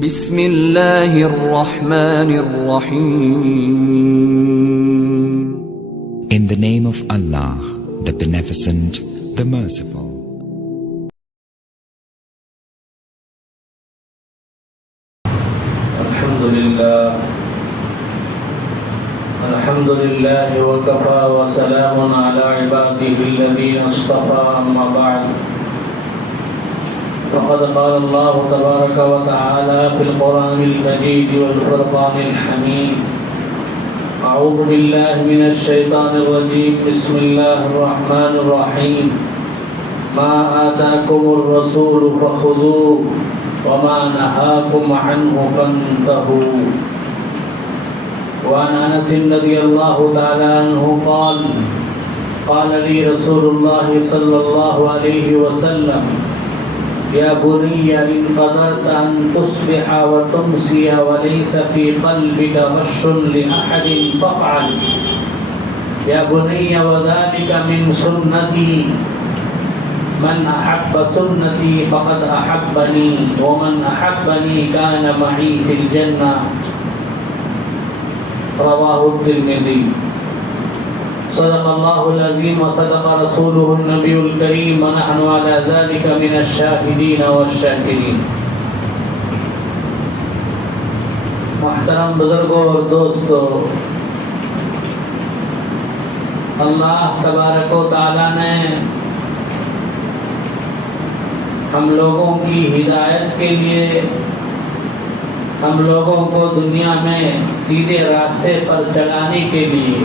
بسم اللہ الرحمن الرحیم. In the name of Allah, the Beneficent, the Merciful. الحمد لله وكفى وسلام على عباده الذين اصطفى أما بعد فقد قال الله تبارك وتعالى في القرآن المجيد والفرقان الحميد أعوذ بالله من الشيطان الرجيم بسم الله الرحمن الرحيم ما آتاكم الرسول فخذوه وما نهاكم عنه فانتهوا. وعن انس رضي الله تعالى عنه قال قال لي رسول الله صلى الله عليه وسلم يا بني إن قدرت أن تصبح وتمسي وليس في قلبك غش لأحد فافعل يا بني وذلك من سنتي من أحب سنتي فقد أحبني ومن أحبني كان معي في الجنة. رواه الترمذي. صدق الله العظيم وصدق رسوله النبي الكريم ونحن على ذلك من الشاهدين والشاكرين. محترم بزرگوں اور دوستو، اللہ تبارک و تعالی نے ہم لوگوں کی ہدایت کے لیے ہم لوگوں کو دنیا میں سیدھے راستے پر چلانے کے لیے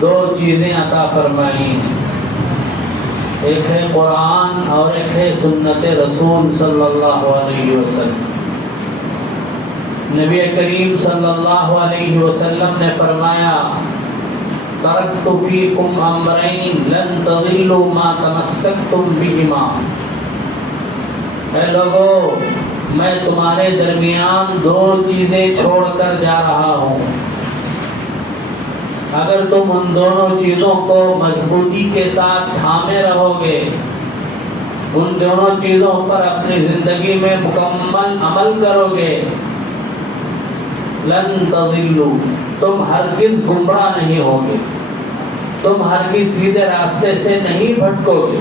دو چیزیں عطا فرمائی ہیں. ایک ہے قرآن اور ایک ہے سنت رسول صلی اللہ علیہ وسلم. نبی کریم صلی اللہ علیہ وسلم نے فرمایا ترکت فیکم امرین لن تضلوا ما تمسکتم بہما. اے لوگو، میں تمہارے درمیان دو چیزیں چھوڑ کر جا رہا ہوں. اگر تم ان دونوں چیزوں کو مضبوطی کے ساتھ تھامے رہو گے، ان دونوں چیزوں پر اپنی زندگی میں مکمل عمل کرو گے، لن تضلوا، تم ہرگز گمراہ نہیں ہوگے، تم ہرگز سیدھے راستے سے نہیں بھٹکو گے.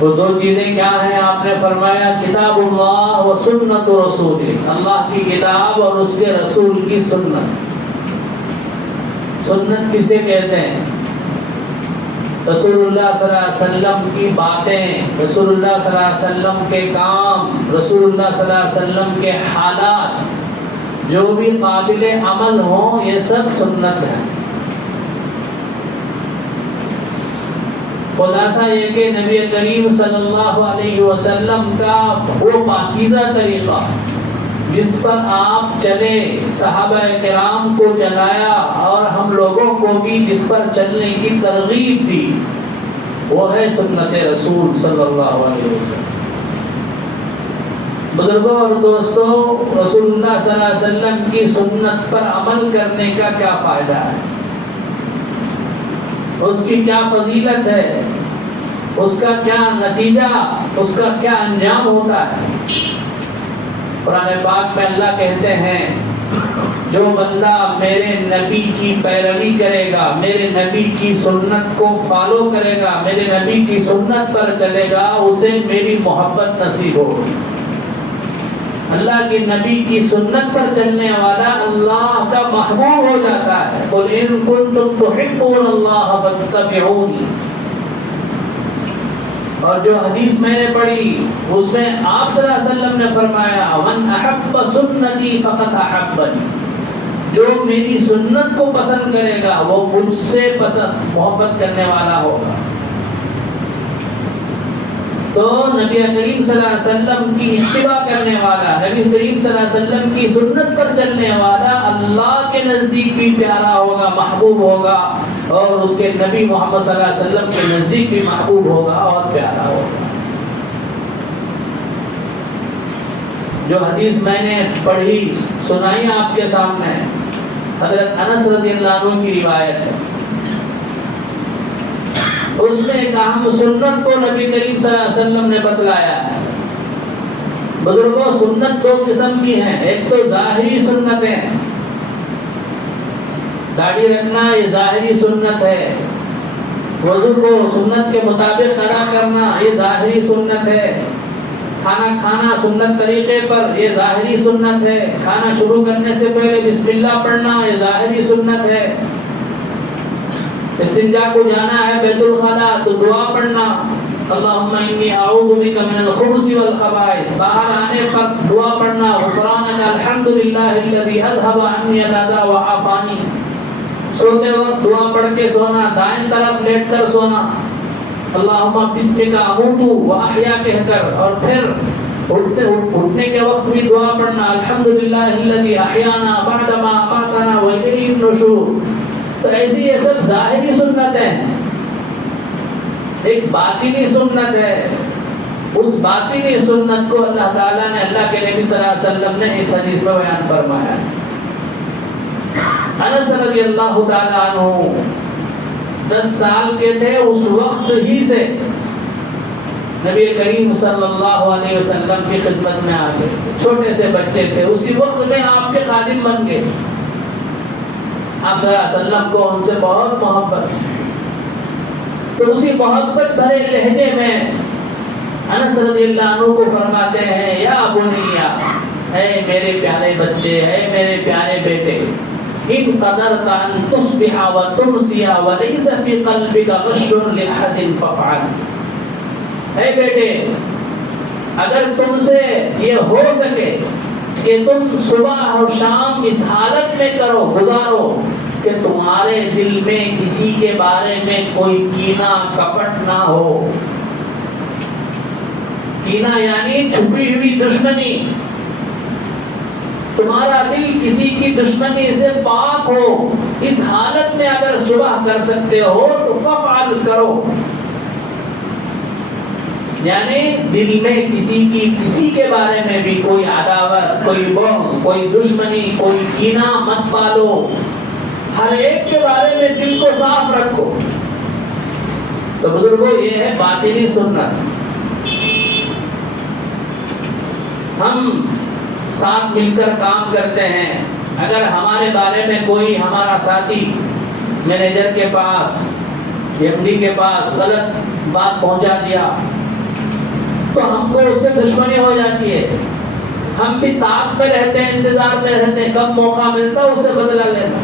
وہ دو چیزیں کیا ہیں؟ آپ نے فرمایا کتاب اللہ و سنت رسول، اللہ کی کتاب اور اس کے رسول کی سنت. سنت کسے کہتے ہیں؟ رسول اللہ صلی اللہ علیہ وسلم کی باتیں، رسول اللہ صلی اللہ علیہ وسلم کے کام، رسول اللہ صلی اللہ علیہ وسلم کے حالات جو بھی قابل عمل ہوں، یہ سب سنت ہے. خلاصہ یہ کہ نبی کریم صلی اللہ علیہ وسلم کا وہ پاکیزہ طریقہ جس پر آپ چلے، صحابہ کرام کو چلایا اور ہم لوگوں کو بھی جس پر چلنے کی ترغیب دی، وہ ہے سنت رسول صلی اللہ علیہ وسلم. بزرگوں اور دوستوں، رسول اللہ صلی اللہ علیہ وسلم کی سنت پر عمل کرنے کا کیا فائدہ ہے؟ اس کی کیا فضیلت ہے؟ اس کا کیا نتیجہ، اس کا کیا انجام ہوتا ہے؟ قرآن پاک میں اللہ کہتے ہیں جو بندہ میرے نبی کی پیروی کرے گا، میرے نبی کی سنت کو فالو کرے گا، میرے نبی کی سنت پر چلے گا، اسے میری محبت نصیب ہوگی. اللہ کے نبی کی سنت پر چلنے والا اللہ کا محبوب ہو جاتا ہے. قل ان کنتم تحبون اللہ فاتبعونی. اور جو حدیث میں نے پڑھی اس میں آپ صلی اللہ علیہ وسلم نے فرمایا من احب سنتی فقد احبنی، جو میری سنت کو پسند کرے گا وہ مجھ سے محبت کرنے والا ہوگا. تو نبی کریم صلی اللہ علیہ وسلم کی اتباع کرنے والا، نبی کریم صلی اللہ علیہ وسلم کی سنت پر چلنے والا اللہ کے نزدیک بھی پیارا ہوگا، محبوب ہوگا، اور اس کے نبی محمد صلی اللہ علیہ وسلم کے نزدیک بھی محبوب ہوگا اور پیارا ہوگا. جو حدیث میں نے پڑھی سنائی آپ کے سامنے، حضرت انس رضی اللہ عنہ کی روایت ہے. اس میں ایک اہم سنت کو نبی کریم صلی اللہ علیہ وسلم نے بتلایا ہے. بزرگوں سنت دو قسم کی ہیں، ایک تو ظاہری سنتیں، داڑھی رکھنا یہ ظاہری سنت ہے، وضو کو سنت کے مطابق ادا کرنا یہ ظاہری سنت ہے، کھانا کھانا سنت طریقے پر یہ ظاہری سنت ہے، کھانا شروع کرنے سے پہلے بسم اللہ پڑھنا یہ ظاہری سنت ہے، استنجا کو جانا ہے بیت الخلا تو دعا پڑھنا اللہم انی اعوذ بک من الخبث والخبائث، باہر آنے پر دعا پڑھنا غفرانک الحمدللہ الذی اذھب عنی الاذی وعافانی، سوتے وقت دعا پڑھ کے سونا، دائیں طرف لیٹ کر سونا اللہم بسمک اموت واحیا کہہ کر، اور پھر اٹھنے کے وقت بھی دعا پڑھنا الحمدللہ الذی احیانا بعد ما اماتنا والیہ النشور۔ تو ایسی یہ سب ظاہری سنت ہیں۔ ایک باطنی سنت ہے، اس باطنی سنت کو اللہ تعالیٰ نے، اللہ کے نبی صلی اللہ علیہ وسلم نے اس حدیث میں بیان فرمایا۔ انس رضی اللہ تعالیٰ عنہ 10 سال کے تھے، اس وقت ہی سے نبی کریم صلی اللہ علیہ وسلم کی خدمت میں آ گئے، چھوٹے سے بچے تھے، اسی وقت میں آپ کے خادم بن گئے۔ آپ صلی اللہ علیہ وسلم کو ان سے بہت محبت، تو اسی محبت بھرے لہجے میں انس رضی اللہ عنہ کو فرماتے ہیں یا بنیا، اے میرے پیارے بچے، اے میرے پیارے بیٹے، ان قدرت ان تصبح وتمسی وليس في قلبك غش لاحد فافعل۔ اے بیٹے، اگر تم سے یہ ہو سکے کہ تم صبح اور شام اس حالت میں کرو، گزارو کہ تمہارے دل میں کسی کے بارے میں کوئی کینہ کپٹ نہ ہو۔ کینہ یعنی چھپی ہوئی دشمنی، تمہارا دل کسی کی دشمنی سے پاک ہو، اس حالت میں اگر صبح کر سکتے ہو تو ففعل کرو، یعنی دل میں کسی کے بارے میں بھی کوئی عداوت، کوئی بغض، کوئی دشمنی، کوئی کینہ مت پالو، ہر ایک کے بارے میں دل کو صاف رکھو۔ تو بزرگوں یہ ہے باطنی سنت۔ ہم ساتھ مل کر کام کرتے ہیں، اگر ہمارے بارے میں کوئی ہمارا ساتھی مینیجر کے پاس، ایم ڈی کے پاس غلط بات پہنچا دیا تو ہم کو اس سے دشمنی ہو جاتی ہے، ہم بھی طاق میں رہتے ہیں، انتظار میں رہتے ہیں کب موقع ملتا اس سے بدلہ لینا۔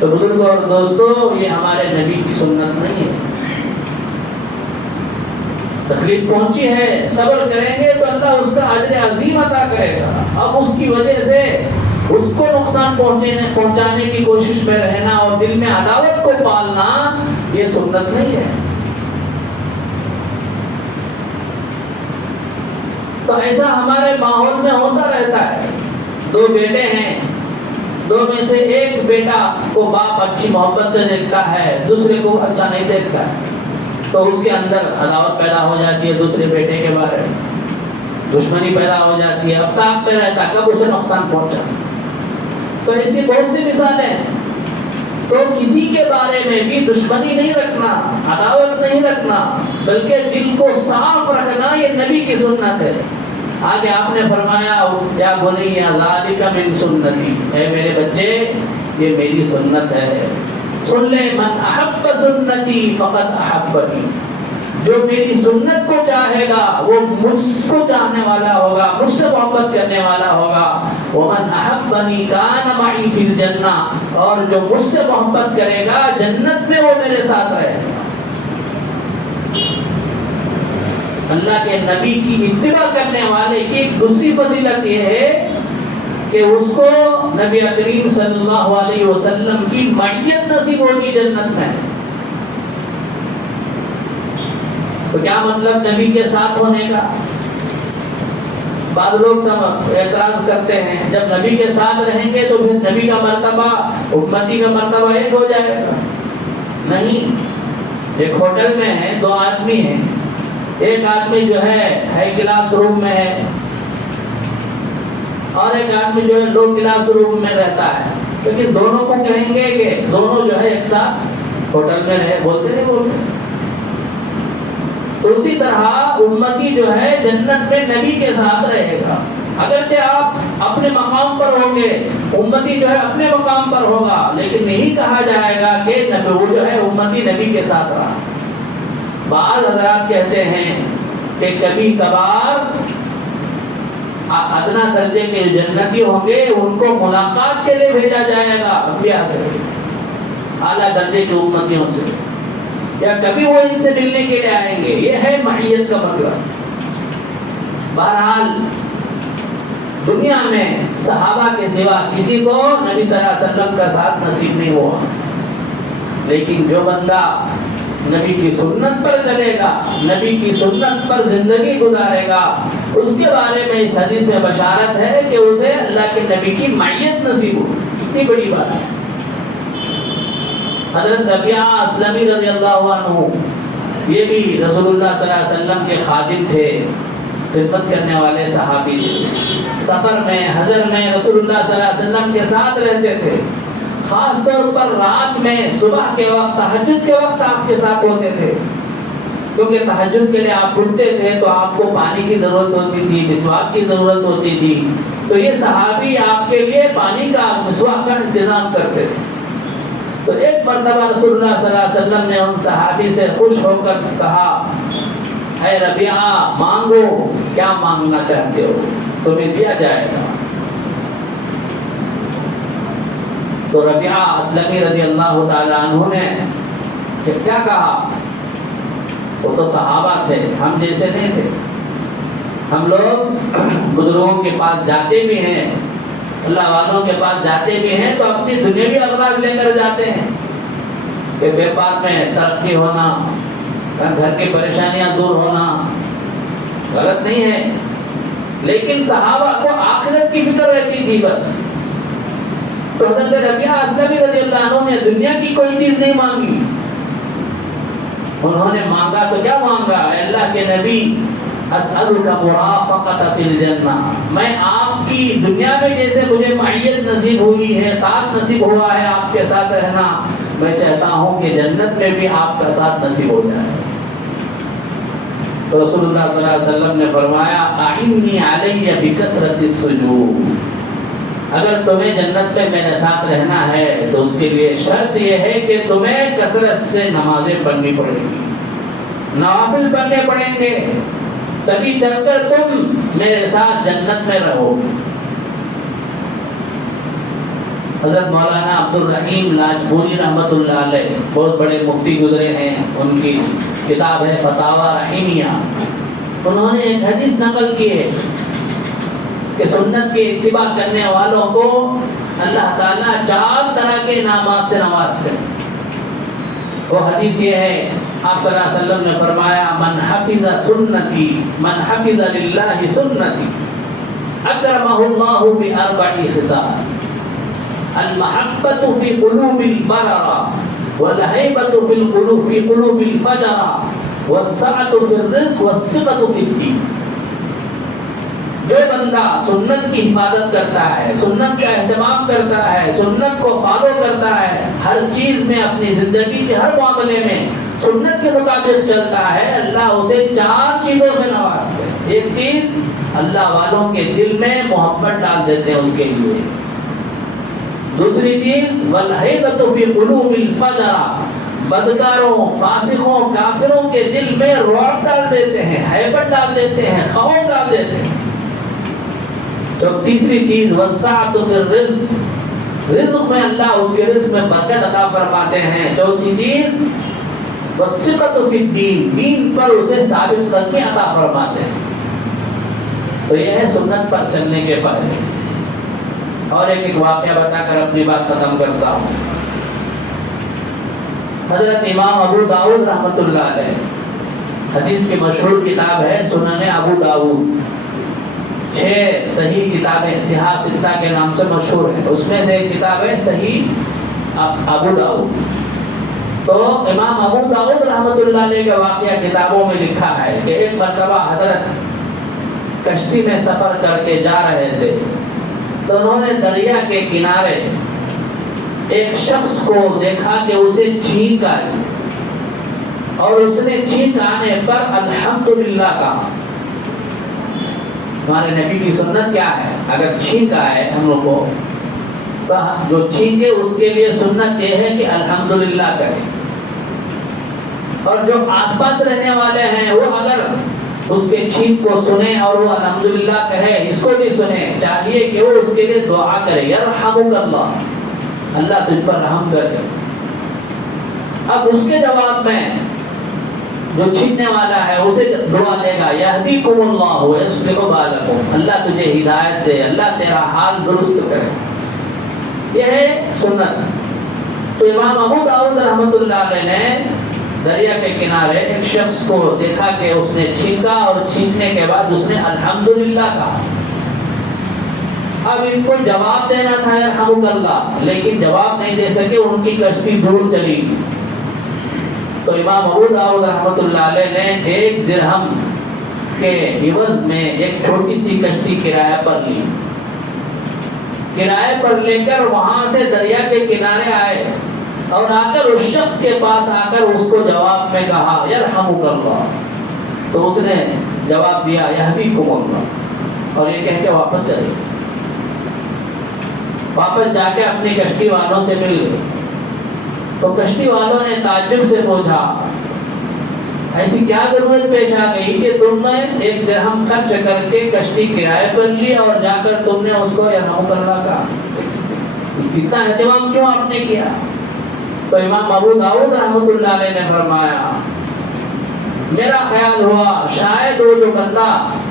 تو بزرگوں اور دوستو، یہ ہمارے نبی کی سنت نہیں ہے۔ تکلیف پہنچی ہے، صبر کریں گے تو اللہ اس کا اجر عظیم عطا کرے گا۔ اب اس کی وجہ سے اس کو نقصان پہنچانے کی کوشش میں رہنا اور دل میں عداوت کو پالنا، یہ سنت نہیں ہے۔ تو ایسا ہمارے ماحول میں ہوتا رہتا ہے، 2 بیٹے ہیں، 2 میں سے ایک بیٹا کو باپ اچھی محبت سے دیکھتا ہے، دوسرے کو اچھا نہیں دیکھتا ہے، تو اس کے اندر عداوت پیدا ہو جاتی ہے، دوسرے بیٹے کے بارے میں دشمنی پیدا ہو جاتی ہے، اب طاق پہ رہتا ہے کب اسے نقصان پہنچا۔ تو ایسی بہت سی مثالیں ہیں۔ تو کسی کے بارے میں بھی دشمنی نہیں رکھنا، عداوت نہیں رکھنا، بلکہ دل کو صاف رکھنا، یہ نبی کی سنت ہے۔ آگے آپ نے فرمایا یا بنی ذالک من سنتی، اے میرے بچے یہ میری سنت ہے۔ سن لے، من احب سنتی فقد احبنی، جو میری سنت کو چاہے گا وہ مجھ کو چاہنے والا ہوگا، مجھ سے محبت کرنے والا ہوگا۔ ومن احبنی کان معی فی الجنہ، اور جو مجھ سے محبت کرے گا جنت میں وہ میرے ساتھ رہے گا۔ اللہ کے نبی کی اتباع کرنے والے کی دوسری فضیلت یہ ہے کہ اس کو نبی کریم صلی اللہ علیہ وسلم کی معیت نصیب ہوگی جنت میں۔ تو کیا مطلب نبی کے ساتھ ہونے کا؟ بعض لوگ سب اعتراض کرتے ہیں جب نبی کے ساتھ رہیں گے تو پھر نبی کا مرتبہ امتی کا مرتبہ ایک ہو جائے گا۔ نہیں، ایک ہوٹل میں ہے، 2 آدمی ہیں، ایک آدمی جو ہے ہائی کلاس روم میں ہے اور ایک آدمی جو ہے لو کلاس روم میں رہتا ہے، لیکن دونوں کو کہیں گے کہ دونوں جو ہے ایک ساتھ ہوٹل میں رہے، بولتے نہیں بولتے؟ تو اسی طرح امتی جو ہے جنت میں نبی کے ساتھ رہے گا. اگرچہ آپ اپنے مقام پر ہوں گے، امتی جو ہے اپنے مقام پر ہوگا، لیکن نہیں کہا جائے گا کہ وہ جو ہے امتی نبی کے ساتھ رہا. بعض حضرات کہتے ہیں کہ کبھی کبھار ادنا درجے کے جنتی ہوں گے، ان کو ملاقات کے لیے بھیجا جائے گا انبیاء سے، اعلیٰ درجے کے امتیوں سے، یا کبھی وہ ان سے ملنے کے لیے آئیں گے. یہ ہے معیت کا مطلب. بہرحال دنیا میں صحابہ کے سوا کسی کو نبی صلی اللہ علیہ وسلم کا ساتھ نصیب نہیں ہوا، لیکن جو بندہ نبی کی سنت پر چلے گا، نبی کی سنت پر زندگی گزارے گا، اس کے بارے میں اس حدیث میں بشارت ہے کہ اسے اللہ کے نبی کی معیت نصیب ہو. کتنی بڑی بات ہے. حضرت ربیعہ اسلمی رضی اللہ عنہ یہ بھی رسول اللہ صلی اللہ علیہ وسلم کے خادم تھے، خدمت کرنے والے صحابی تھے. سفر میں، حضر میں رسول اللہ صلی اللہ علیہ وسلم کے ساتھ رہتے تھے. خاص طور پر رات میں، صبح کے وقت، تہجد کے وقت آپ کے ساتھ ہوتے تھے، کیونکہ تہجد کے لیے آپ اٹھتے تھے تو آپ کو پانی کی ضرورت ہوتی تھی، مسواک کی ضرورت ہوتی تھی. تو یہ صحابی آپ کے لیے پانی کا، مسواک کا انتظام کرتے تھے. تو ایک مرتبہ رسول اللہ صلی اللہ علیہ وسلم نے ان صحابی سے خوش ہو کر کہا، اے ربیعہ مانگو، کیا مانگنا چاہتے ہو، تمہیں دیا جائے گا. تو ربیعہ اسلمی رضی اللہ تعالی عنہ نے کیا کہا؟ وہ تو صحابہ تھے، ہم جیسے نہیں تھے. ہم لوگ بزرگوں کے پاس جاتے بھی ہیں، اللہ والوں کے پاس جاتے بھی ہیں تو اپنی دنیاوی اغراض لے کر جاتے ہیں کہ بیپار میں ترقی ہونا، گھر کی پریشانیاں دور ہونا، غلط نہیں ہے. لیکن صحابہ کو آخرت کی فکر رہتی تھی بس. تو حضرت ربیعہ اسلمی رضی اللہ عنہ نے دنیا کی کوئی چیز نہیں مانگی. انہوں نے مانگا تو کیا مانگا؟ اے اللہ کے نبی، اسألک مرافقۃ فی الجنہ، میں آپ کی دنیا میں جیسے مجھے معیت نصیب ہوئی ہے، ساتھ نصیب ہوا ہے آپ کے ساتھ رہنا، میں چاہتا ہوں کہ جنت میں بھی آپ کا ساتھ نصیب ہو جائے. تو رسول اللہ صلی اللہ علیہ وسلم نے فرمایا، اعنی علی بکثرۃ السجود، اگر تمہیں جنت میں میرے ساتھ رہنا ہے تو اس کے لیے شرط یہ ہے کہ تمہیں کثرت سے نمازیں پڑھنی پڑیں گی، نوافل پڑھنے پڑیں گے، تبھی چل کر تم میرے ساتھ جنت میں رہو. حضرت مولانا عبد الرحیم لاجپوری رحمۃ اللہ علیہ بہت بڑے مفتی گزرے ہیں، ان کی کتاب ہے فتاوی رحیمیہ. انہوں نے ایک حدیث نقل کی ہے کہ سنت کی اتباع کرنے والوں کو اللہ تعالیٰ 4 طرح کے انعامات سے نوازتے ہیں. وہ حدیث یہ ہے، آپ صلی اللہ علیہ وسلم نے فرمایا، من حفظ سنتی، من حفظ للہ سنتی اکرمہ اللہ باربع خصال، المحبۃ فی قلوب البررہ، والہیبۃ فی قلوب الفجرہ، والسعۃ فی الرزق، والثقۃ فی الدین. جو بندہ سنت کی حفاظت کرتا ہے، سنت کا اہتمام کرتا ہے، سنت کو فالو کرتا ہے، ہر چیز میں، اپنی زندگی کے ہر معاملے میں سنت کے مطابق چلتا ہے، اللہ اسے 4 چیزوں سے نوازتے ہیں. ایک چیز، اللہ والوں کے دل میں محبت ڈال دیتے ہیں اس کے لیے. دوسری چیز، والہیبۃ فی قلوب الفجرہ، بدکاروں، فاسقوں، کافروں کے دل میں رعب ڈال دیتے ہیں، ہیبت ڈال دیتے ہیں، خوف ڈال دیتے ہیں. تو تیسری چیز، والسعۃ فی الرزق، رزق میں اللہ اس کے رزق میں برکت عطا فرماتے ہیں. چوتھی چیز، والثقۃ فی الدین، دین پر اسے ثابت قدمی عطا فرماتے ہیں. تو یہ ہے سنت پر چلنے کے فائدے. اور ایک واقعہ بتا کر اپنی بات ختم کرتا ہوں. حضرت امام ابو داؤد رحمۃ اللہ علیہ، حدیث کی مشہور کتاب ہے سنن ابو داؤد، 6 صحیح کتابیں صحاح 6 کے نام سے مشہور ہیں، اس میں سے ایک کتاب ہے صحیح ابو داؤد. تو امام ابو داؤد رحمۃ اللہ علیہ کا واقعہ کتابوں میں لکھا ہے کہ ایک مرتبہ حضرت کشتی میں سفر کر کے جا رہے تھے، تو انہوں نے دریا کے کنارے ایک شخص کو دیکھا کہ اسے چھینک آئی اور اس نے چھینک آنے پر الحمدللہ کہا. ہمارے نبی کی سنت کیا ہے؟ اگر چھینک آئے ہم لوگ کو تو جو چھینکے اس کے لیے سنت یہ ہے کہ الحمدللہ کہے. اور جو آس پاس رہنے والے ہیں وہ اگر اس کے چھینک کو سنے اور وہ الحمدللہ کہے، اس کو بھی سنے، چاہیے کہ وہ اس کے لیے دعا کرے، یرحمک اللہ، اللہ تجھ پر رحم کرے. اب اس کے جواب میں جو چھینکنے والا ہے اسے دعا دے گا، یہدیکم اللہ ویصلح بالکم، اللہ تجھے ہدایت دے، اللہ تیرا حال درست کرے. یہ ہے سنت. تو امام ابو داؤد رحمۃ اللہ علیہ نے دریا کے کنارے ایک شخص کو دیکھا کہ اس نے چھینکا اور چھینکنے کے بعد اس نے الحمدللہ کہا. اب ان کو جواب دینا تھا یرحمک اللہ، لیکن جواب نہیں دے سکے، ان کی کشتی دور چلی. تو امام ابو داؤد رحمۃ اللہ علیہ نے 1 درہم کے عوض میں ایک چھوٹی سی کشتی کرایہ پر لی. کرایہ پر لے کر وہاں سے دریا کے کنارے آئے اور آ کر اس شخص کے پاس آ کر اس کو جواب میں کہا یرحمک اللہ. تو اس نے جواب دیا یہدیکم اللہ، اور یہ کہہ کے واپس چلے. واپس جا کے اپنی کشتی والوں سے مل گئے. تو کشتی والوں نے تعجب سے پوچھا ایسی کیا ضرورت پیش آ گئی کہ تم نے 1 درہم خرچ کر کے کشتی کرائے پر لی اور جا کر تم نے اس کو یرحمک اللہ کہا؟ اتنا اہتمام کیوں آپ نے کیا؟ تو امام ابو داؤد رحمۃ اللہ علیہ نے فرمایا میرا خیال ہوا شاید وہ جو بندہ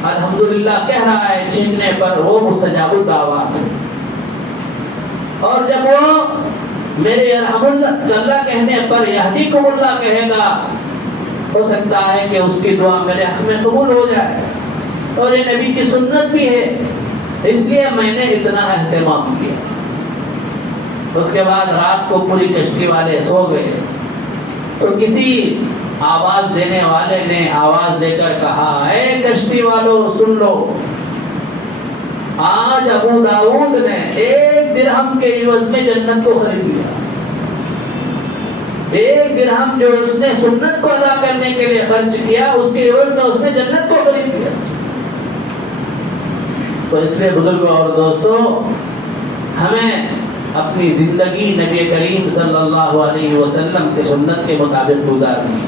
الحمدللہ کہہ رہا ہے چھینکنے پر وہ مستجاب الدعوات ہے، اور جب وہ میرے یرحم اللہ کہنے پر یہدیکم اللہ کہے گا، ہو سکتا ہے کہ اس کی دعا میرے حق میں قبول ہو جائے، اور یہ نبی کی سنت بھی ہے، اس لیے میں نے اتنا اہتمام کیا. اس کے بعد رات کو پوری کشتی والے سو گئے. تو کسی آواز دینے والے نے آواز دے کر کہا اے کشتی والو سن لو، آج ابو داؤد نے 1 درہم کے عوض میں جنت کو خرید لیا. 1 درہم جو اس نے سنت کو ادا کرنے کے لیے خرچ کیا، اس کے عوض میں اس نے جنت کو خرید لیا. تو اس لیے بزرگوں اور دوستوں، ہمیں اپنی زندگی نبی کریم صلی اللہ علیہ وسلم کی سنت کے مطابق گزارنی.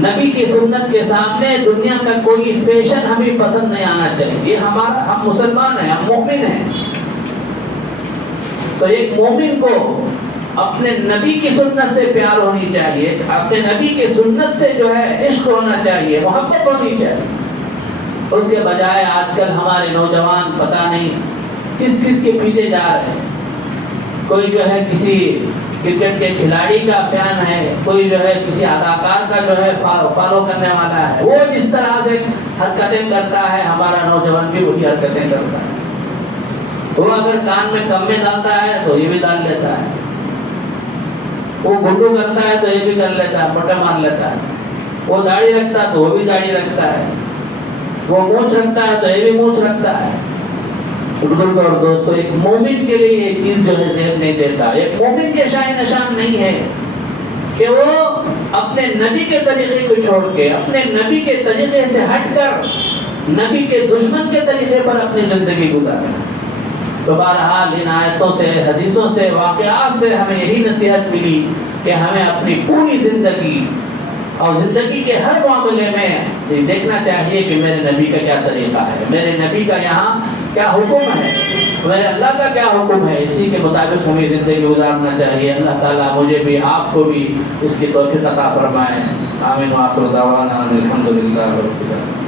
نبی کی سنت کے سامنے دنیا کا کوئی فیشن ہمیں پسند نہیں آنا چاہیے. یہ ہم مسلمان ہیں، ہم مومن ہیں. تو ایک مومن کو اپنے نبی کی سنت سے پیار ہونی چاہیے، اپنے نبی کی سنت سے جو ہے عشق ہونا چاہیے، محبت ہونی چاہیے. اس کے بجائے آج کل ہمارے نوجوان پتہ نہیں کس کس کے پیچھے جا رہے ہیں. کوئی جو ہے کسی کرکٹ کے کھلاڑی کا فین ہے، کوئی جو ہے کسی اداکار کا جو ہے فالو کرنے والا ہے. وہ جس طرح سے حرکتیں کرتا ہے ہمارا نوجوان بھی وہی حرکتیں کرتا ہے. وہ اگر کان میں کمے ڈالتا ہے تو یہ بھی ڈال لیتا ہے، وہ گھٹو کرتا ہے تو یہ بھی کر لیتا ہے، پٹے مار لیتا ہے. وہ داڑھی رکھتا ہے تو وہ بھی داڑھی رکھتا ہے، وہ مونچھ رکھتا ہے تو یہ بھی مونچھ رکھتا ہے. بزرگ اور دوستو، ایک مومن کے لیے ایک چیز جو ہے ذہن نہیں دیتا. ایک مومن کے شان نشان نہیں ہے کہ وہ اپنے نبی کے طریقے کو چھوڑ کے، اپنے نبی کے طریقے سے ہٹ کر نبی کے دشمن کے طریقے پر اپنی زندگی گزارے. تو بہرحال ان آیتوں سے، حدیثوں سے، واقعات سے ہمیں یہی نصیحت ملی کہ ہمیں اپنی پوری زندگی اور زندگی کے ہر معاملے میں دیکھنا چاہیے کہ میرے نبی کا کیا طریقہ ہے، میرے نبی کا یہاں کیا حکم ہے، میرے اللہ کا کیا حکم ہے. اسی کے مطابق ہمیں زندگی گزارنا چاہیے. اللہ تعالیٰ مجھے بھی آپ کو بھی اس کی توفیق عطا فرمائے. آمین. وآخر دعوانا الحمدللہ رب العالمین.